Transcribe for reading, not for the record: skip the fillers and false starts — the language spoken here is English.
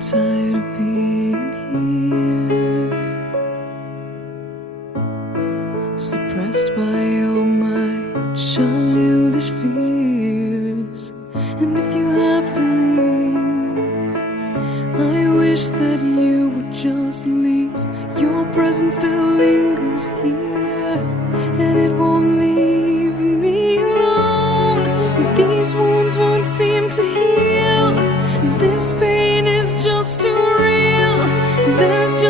tired of being here, suppressed by all my childish fears. And if you have to leave, I wish that you would just leave. Your presence still lingers here, and it won't leave me alone. These wounds won't seem to heal. This pain is just too real. There's just